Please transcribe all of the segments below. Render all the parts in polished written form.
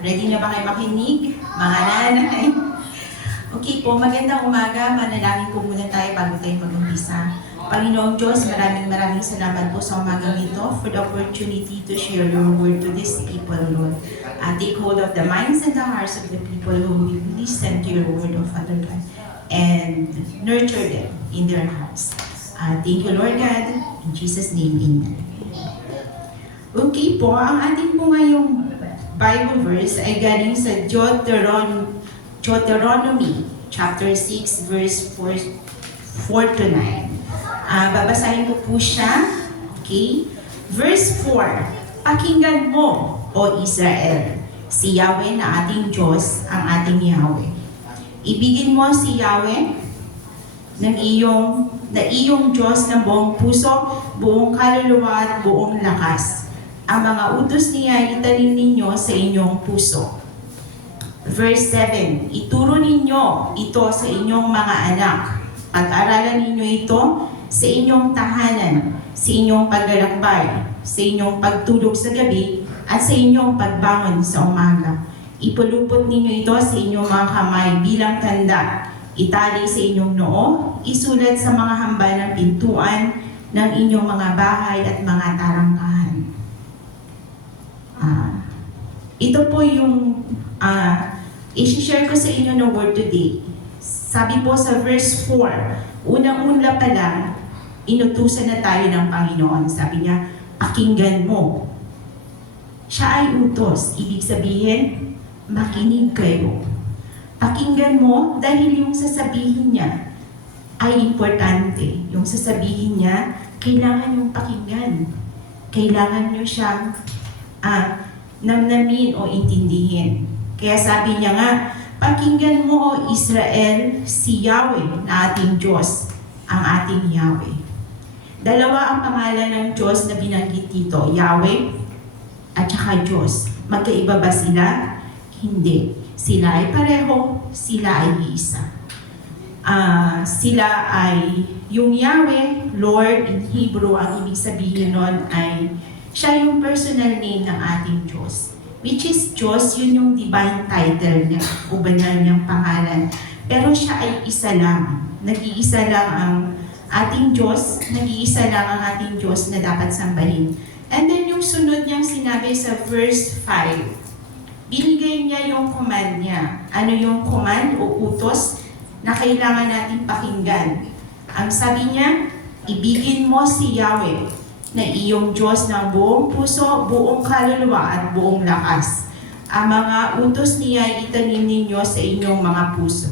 Ready na ba kayo makinig? Mga nanay? Okay po, magandang umaga. Manalangin po muna tayo bago tayo mag-umpisa. Panginoong Diyos, maraming salamat po sa umagang ito for the opportunity to share your word to these people, Lord. Take hold of the minds and the hearts of the people who will listen to your word of Father God and nurture them in their hearts. Thank you, Lord God. In Jesus' name, amen. Okay po, ang ating po ngayong Bible verse ay galing sa Deuteronomy chapter 6 verse 4 to 9. Babasahin ko po siya. Okay? Verse 4. Pakinggan mo, O Israel, si Yahweh na ating Diyos, ang ating Yahweh. Ibigin mo si Yahweh na iyong Diyos ng buong puso, buong kaluluwa at buong lakas. Ang mga utos niya itanim ninyo sa inyong puso. Verse 7, ituro ninyo ito sa inyong mga anak. Pag-aralan ninyo ito sa inyong tahanan, sa inyong paglalakbay, sa inyong pagtulog sa gabi, at sa inyong pagbangon sa umaga. Ipulupot ninyo ito sa inyong mga kamay bilang tanda. Itali sa inyong noo, isulat sa mga hamba ng pintuan ng inyong mga bahay at mga tarangkahan. Ito po yung i-share ko sa inyo ng word today. Sabi po sa verse 4, unang-una pa lang, inutusan na tayo ng Panginoon. Sabi niya, pakinggan mo. Siya ay utos. Ibig sabihin, makinig kayo. Pakinggan mo dahil yung sasabihin niya ay importante. Yung sasabihin niya, kailangan yung pakinggan. Kailangan nyo siyang namnamin o intindihin. Kaya sabi niya nga, pakinggan mo, O Israel, si Yahweh na ating Diyos, ang ating Yahweh. Dalawa ang pangalan ng Diyos na binanggit dito, Yahweh at saka Diyos. Magkaiba ba sila? Hindi. Sila ay pareho, sila ay isa. Sila ay, yung Yahweh, Lord in Hebrew, ang ibig sabihin nun ay siya yung personal name ng ating Diyos. Which is Diyos, yun yung divine title niya, o banal niyang pangalan. Pero siya ay isa lang. Nag-iisa lang ang ating Diyos, nag-iisa lang ang ating Diyos na dapat sambahin. And then yung sunod niyang sinabi sa verse 5, binigay niya yung command niya. Ano yung command o utos na kailangan natin pakinggan? Ang sabi niya, ibigin mo si Yahweh na iyong Diyos ng buong puso, buong kaluluwa at buong lakas. Ang mga utos niya ay itanim ninyo sa inyong mga puso.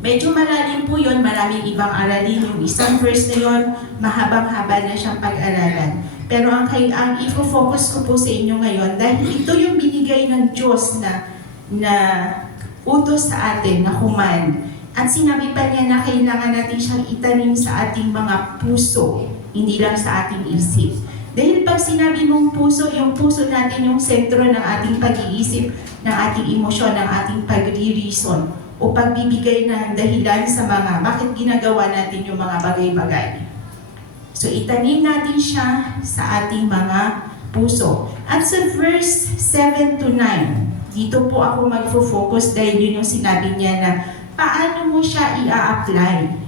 Medyo malalim po yun, maraming ibang aralin. Yung isang verse na yun, mahabang-haba na siyang pag-aralan. Pero ang ifo-focus ko po sa inyo ngayon, dahil ito yung binigay ng Diyos na utos sa atin, na command. At sinabi pa niya na kailangan natin siyang itanim sa ating mga puso, hindi lang sa ating isip. Dahil pag sinabi mong puso, yung puso natin yung sentro ng ating pag-iisip, ng ating emosyon, ng ating pag-reason, o pagbibigay ng dahilan sa mga bakit ginagawa natin yung mga bagay-bagay. So itanim natin siya sa ating mga puso. At sa verse 7 to 9, dito po ako magfo-focus dahil yun yung sinabi niya na paano mo siya i-a-apply?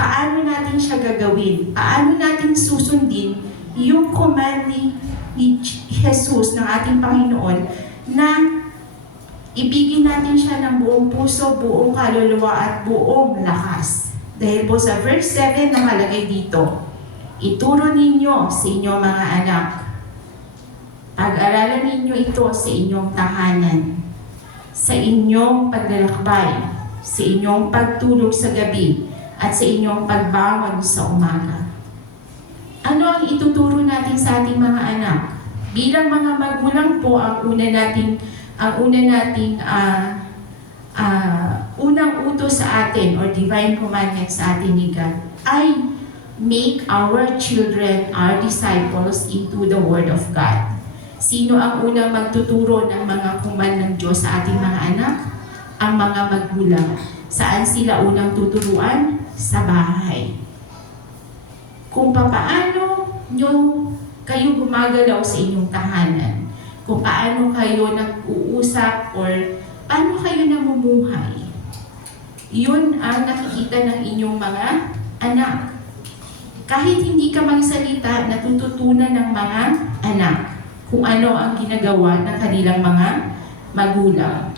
Paano natin siya gagawin? Paano natin susundin yung command ni Jesus, ng ating Panginoon, na ibigin natin siya ng buong puso, buong kaluluwa at buong lakas. Dahil po sa verse 7 nakalagay dito, ituro ninyo sa inyong mga anak, pag-aralan ninyo ito sa inyong tahanan, sa inyong paglalakbay, sa inyong pagtulog sa gabi, at sa inyong pagbangon sa umaga. Ano ang ituturo natin sa ating mga anak? Bilang mga magulang po, ang unang utos sa atin or divine commandment sa atin ni God ay make our children our disciples into the Word of God. Sino ang unang magtuturo ng mga command ng Diyos sa ating mga anak? Ang mga magulang. Saan sila unang tuturuan? Sa bahay. Kung papaano kayo gumagalaw sa inyong tahanan, kung paano kayo nag-uusap or paano kayo namumuhay. Yun ang nakikita ng inyong mga anak. Kahit hindi ka magsalita, natututunan ng mga anak kung ano ang ginagawa ng kanilang mga magulang.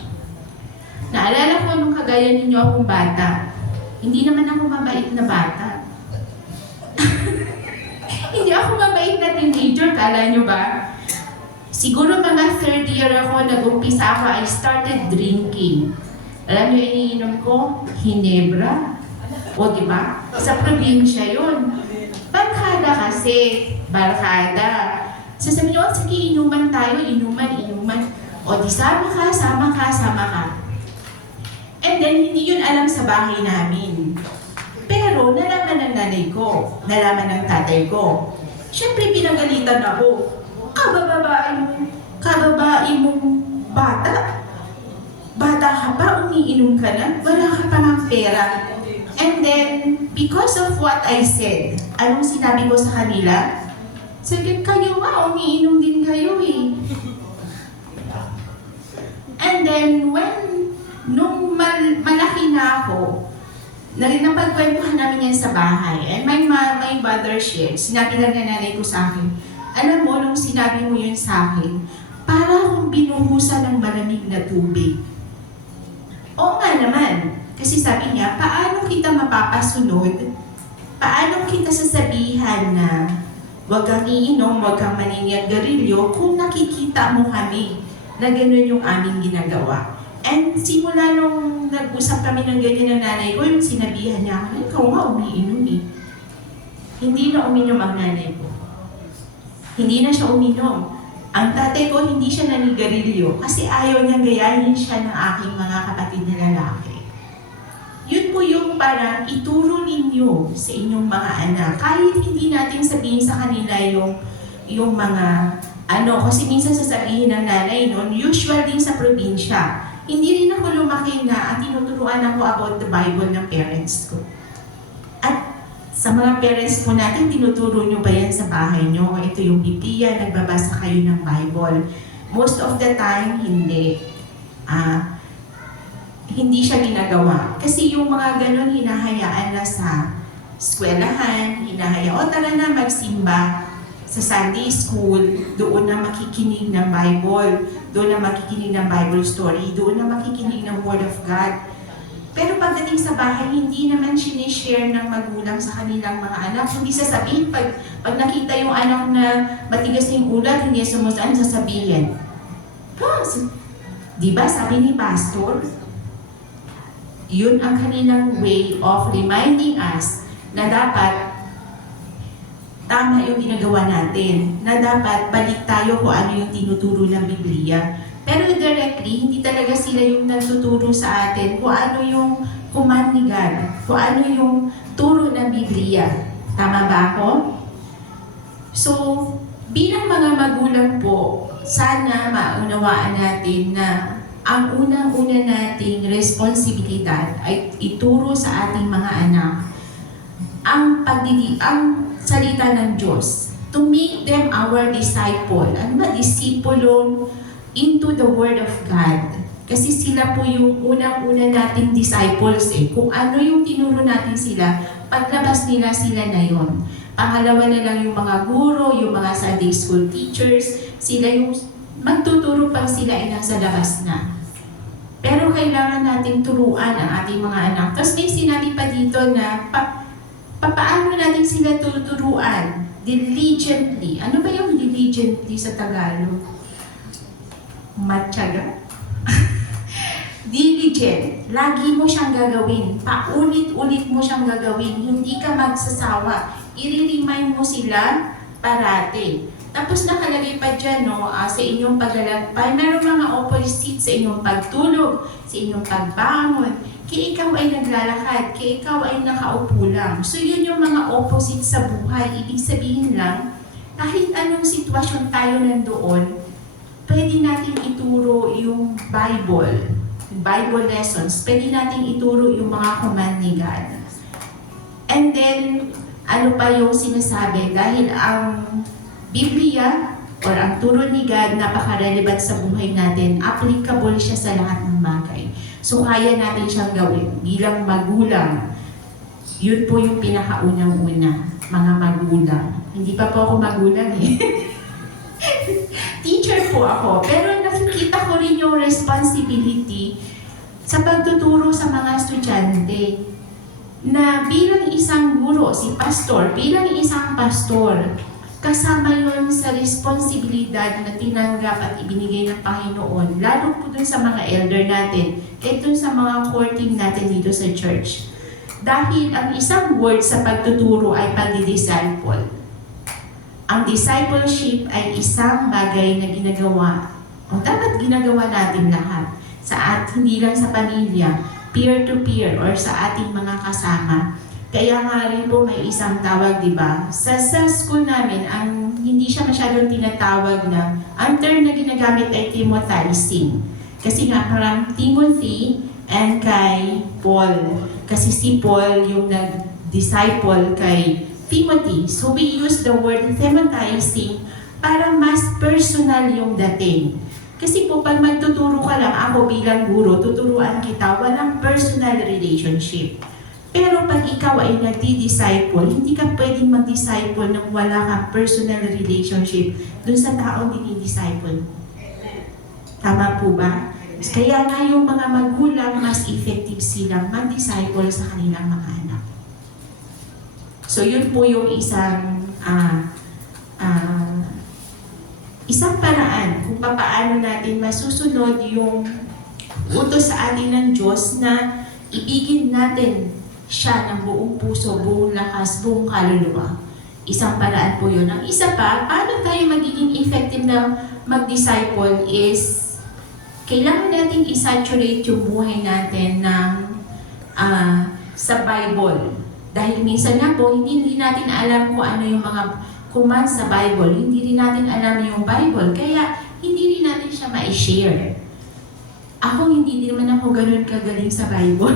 Naalala ko nung kagaya ninyo akong bata, hindi naman ako mabait na bata. Hindi ako mabait na teenager, kala nyo ba? Siguro mga third year ako, nag-umpisa ako, I started drinking. Alam nyo, iniinom ko? Hinebra. O, di ba? Sa probinsya yun. Barkada kasi. Barkada. Sasabihin nyo, sige, inuman tayo, inuman. O, di sama ka. And then, hindi yun alam sa bahay namin. Pero, nalaman ng nanay ko, nalaman ng tatay ko. Siyempre, pinagalitan ako. Kababae mong bata. Bata ka pa, umiinom ka na, wala ka pa ng pera. And then, because of what I said, anong sinabi ko sa kanila? Sabi, kayo nga, umiinom din kayo eh. And then, nung malaki na ako, napagkwentuhan namin yan sa bahay. And my mother shared, sinabi lang na nanay ko sa akin, alam mo, nung sinabi mo yun sa akin, para akong binuhusan ng malamig na tubig. Oo nga naman. Kasi sabi niya, paano kita mapapasunod? Paano kita sasabihan na huwag kang iinom, huwag kang maninigarilyo kung nakikita mo kami na gano'n yung aming ginagawa? And simula nung nag-usap kami ng ganyan ng nanay ko, yung sinabihan niya ako, ikaw nga umiinom eh. Hindi na uminom ang nanay ko. Hindi na siya uminom. Ang tatay ko, hindi siya nanigarilyo kasi ayaw niyang gayahin siya ng aking mga kapatid na lalaki. Yun po yung parang ituro ninyo sa inyong mga anak. Kahit hindi natin sabihin sa kanila yung mga kasi minsan sasabihin ng nanay noon, usual din sa probinsya. Hindi rin ako lumaki na at tinuturuan ako about the Bible ng parents ko. At sa mga parents po natin, tinuturo nyo ba yan sa bahay nyo? Ito yung Biblia, nagbabasa kayo ng Bible. Most of the time, hindi. Hindi siya ginagawa. Kasi yung mga ganon, hinahayaan na sa eskwelahan, tara na magsimba sa Sunday school, doon na makikinig ng Bible, doon na makikinig ng Bible story, doon na makikinig ng Word of God. Pero pagdating sa bahay, hindi naman sinishare ng magulang sa kanilang mga anak. Hindi sasabihin, pag nakita yung anak na matigas yung ulat, hindi sumusaan sasabihin. Diba, sabi ni Pastor, yun ang kanilang way of reminding us na dapat tama yung ginagawa natin, na dapat balik tayo kung ano yung tinuturo ng Biblia. Pero directly, hindi talaga sila yung nagtuturo sa atin kung ano yung command ni God, kung ano yung turo ng Biblia. Tama ba ako? So, bilang mga magulang po, sana maunawaan natin na ang unang-una nating responsibilidad ay ituro sa ating mga anak ang salita ng Diyos, to make them our disciple. Ano ba? Disipulong into the Word of God. Kasi sila po yung unang-una nating disciples eh. Kung ano yung tinuro natin sila, paglabas nila sila na yon. Pangalawa na lang yung mga guro, yung mga Sunday school teachers, sila yung magtuturo pang sila ay nasa labas na. Pero kailangan nating turuan ang ating mga anak. Tapos may sinabi pa dito na paano natin sila tuturuan? Diligently. Ano ba yung diligently sa Tagalog? Matyaga? Diligent. Lagi mo siyang gagawin. Paulit-ulit mo siyang gagawin. Hindi ka magsasawa. I-remind mo sila parati. Tapos nakalagay pa dyan, sa inyong paglalakbay, meron mga opposite sa inyong pagtulog, sa inyong pagbangon. Kaya ikaw ay naglalakad, kaya ikaw ay nakaupo lang. So yun yung mga opposite sa buhay. Ibig sabihin lang, kahit anong sitwasyon tayo nandoon, pwede natin ituro yung Bible lessons. Pwede natin ituro yung mga command ni God. And then, ano pa yung sinasabi? Dahil ang Biblia or ang turo ni God, napaka-relevant sa buhay natin, applicable siya sa lahat ng bagay. So kaya natin siyang gawin bilang magulang. Yun po yung pinakaunang-una, mga magulang. Hindi pa po ako magulang eh. Teacher po ako, pero nakikita ko rin yung responsibility sa pagtuturo sa mga estudyante na bilang isang guro, si pastor, bilang isang pastor, kasama yun sa responsibilidad na tinanggap at ibinigay ng Panginoon, lalo po dun sa mga elder natin, at dun sa mga core team natin dito sa church. Dahil ang isang word sa pagtuturo ay pagdi-disciple. Ang discipleship ay isang bagay na ginagawa, o dapat ginagawa natin lahat, hindi lang sa pamilya, peer-to-peer, or sa ating mga kasama. Kaya nga rin po may isang tawag, di ba? Sa school namin, hindi siya masyadong tinatawag na, ang term na ginagamit ay Timothizing. Kasi nga parang Timothy and kay Paul. Kasi si Paul yung nag-disciple kay Timothy. So we use the word Timothizing para mas personal yung dating. Kasi po pag magtuturo ka lang, ako bilang guro, tuturuan kita, walang personal relationship. Pero pag ikaw ay nagdi-disciple, hindi ka pwedeng mag-disciple nang wala kang personal relationship dun sa taong dinidisciple. Tama po ba? Kaya nga yung mga magulang, mas effective silang mag-disciple sa kanilang mga anak. So yun po yung isang paraan kung paano natin masusunod yung utos sa atin ng Diyos na ibigin natin siya ng buong puso, buong lakas, buong kaluluwa. Isang paraan po yun. Ang isa pa, paano tayo magiging effective na mag-disciple is kailangan natin i-saturate yung buhay natin ng sa Bible. Dahil minsan nga po, hindi natin alam kung ano yung mga commands sa Bible. Hindi rin natin alam yung Bible. Kaya, hindi rin natin siya ma-share. Ako, hindi naman ako ganun kagaling sa Bible.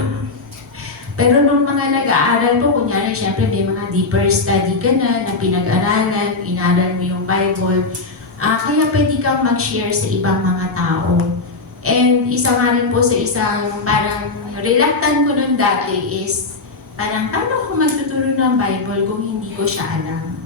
Pero nung mga nag-aaral po, kunyari, syempre may mga deeper study ka na pinag-aralan, inaral mo yung Bible. Kaya pwede kang mag-share sa ibang mga tao. And isa nga rin po sa isang parang reluctant ko nun dati is, parang paano ako magtuturo ng Bible kung hindi ko siya alam?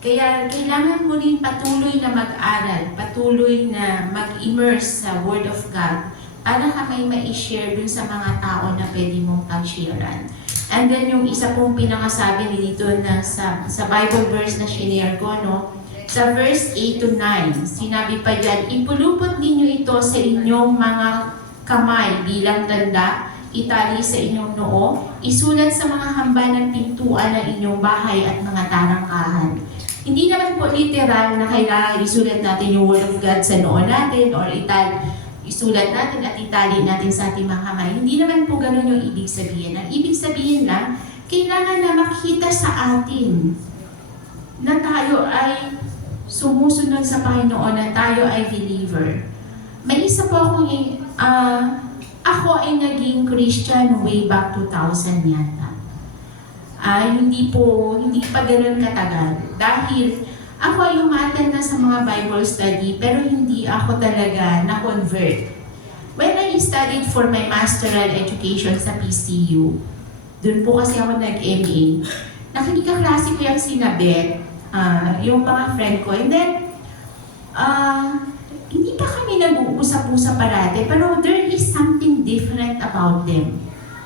Kaya kailangan mo rin patuloy na mag-aral, patuloy na mag-immerse sa Word of God para ka may ma-share dun sa mga tao na pwede mong pag-sharean. And then yung isa pong pinakasabi dito na sa Bible verse na shinare ko, no? Sa verse 8 to 9, sinabi pa dyan, ipulupot ninyo ito sa inyong mga kamay bilang tanda, itali sa inyong noo, isulat sa mga hamba ng pintuan ng inyong bahay at mga tarangkahan. Hindi naman po literal na kailangan isulat natin yung Word of God sa noo natin or isulat natin at itali natin sa ating mga kamay. Hindi naman po ganun yung ibig sabihin. Ang ibig sabihin lang, kailangan na makita sa atin na tayo ay sumusunod sa Panginoon, na tayo ay believer. May isa po akong ako ay naging Christian way back 2000 yata. Hindi pa ganoon katagal. Dahil ako ay umattend na sa mga Bible study, pero hindi ako talaga na-convert. When I studied for my masteral education sa PCU, doon po kasi ako nag-MA, nakikikaklase ko yung sinabit, yung mga friend ko, and then, hindi pa kami nag-uusap-usap parate, pero there is something different about them.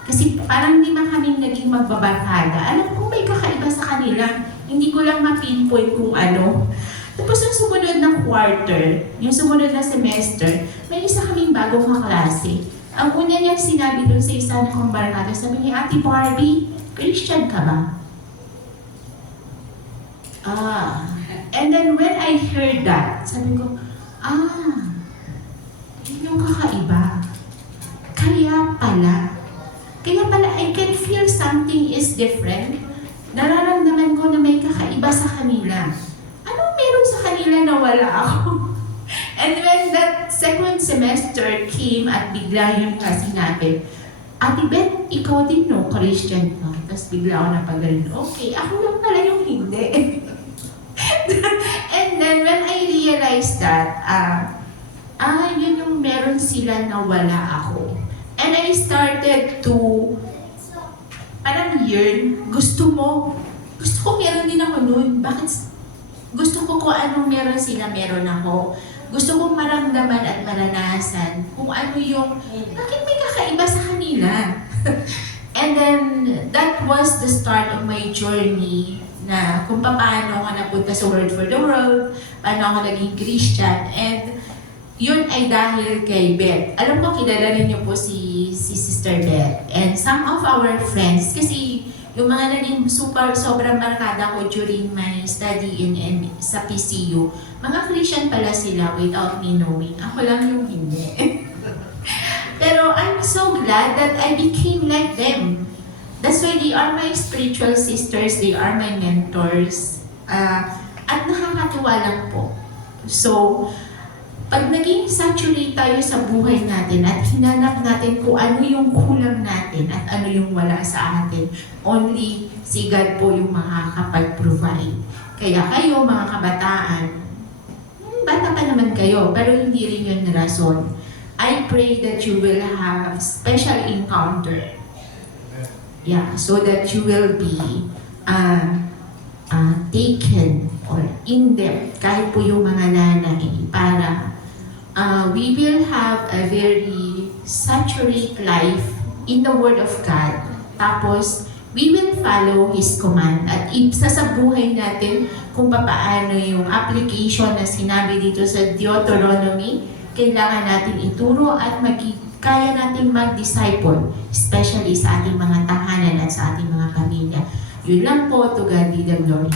Kasi parang hindi man kami naging magbabarkada. Alam ko may kakaiba sa kanila. Hindi ko lang ma-pinpoint kung ano. Tapos yung sumunod na quarter, yung sumunod na semester, may isa kaming bagong kaklase. Ang una niyang sinabi doon sa isa na kong barkada, sabi niya, Ate Barbie, Christian ka ba? And then when I heard that, sabi ko, yun yung kakaiba. Kaya pala, I can feel something is different. Nararamdaman ko na may kakaiba sa kanila. Anong meron sa kanila na wala ako? And when that second semester came at bigla yung sinabi, Ate Beth, ikaw din no, Christian ka. Tapos bigla ako napagaling, okay, ako lang pala yung hindi. And then when I realized that, yun yung meron sila na wala ako. And I started to, parang yearn, gusto ko meron din ako nun. Bakit? Gusto ko kung anong meron sila, meron ako. Gusto kong maramdaman at maranasan kung ano yung, bakit may kakaiba sa kanila? And then, that was the start of my journey na kung paano ako napunta sa Word for the World, paano ako naging Christian, and yun ay dahil kay Beth. Alam ko, kilala rin niyo po si Sister Beth. And some of our friends, kasi yung mga naging sobrang barkada ko during my study sa PCU, mga Christian pala sila without me knowing. Ako lang yung hindi. Pero I'm so glad that I became like them. That's why they are my spiritual sisters, they are my mentors. At nakakatuwa lang po. So, pag naging saturate tayo sa buhay natin at hinanap natin kung ano yung kulang natin at ano yung wala sa atin, only si God po yung makakapag-provide. Kaya kayo mga kabataan, bata pa naman kayo, pero hindi rin yun rason. I pray that you will have special encounter. Yeah, so that you will be taken or in depth, kahit po yung mga nanay, para we will have a very saturate life in the Word of God. Tapos, we will follow His command at isa sa buhay natin kung paano yung application na sinabi dito sa Deuteronomy, kailangan natin ituro at kaya nating mag-disciple, especially sa ating mga tahanan at sa ating mga pamilya. Yun lang po, to God be the glory.